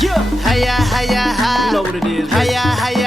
Yeah. Haya haya ha. You know what it is, man. Haya haya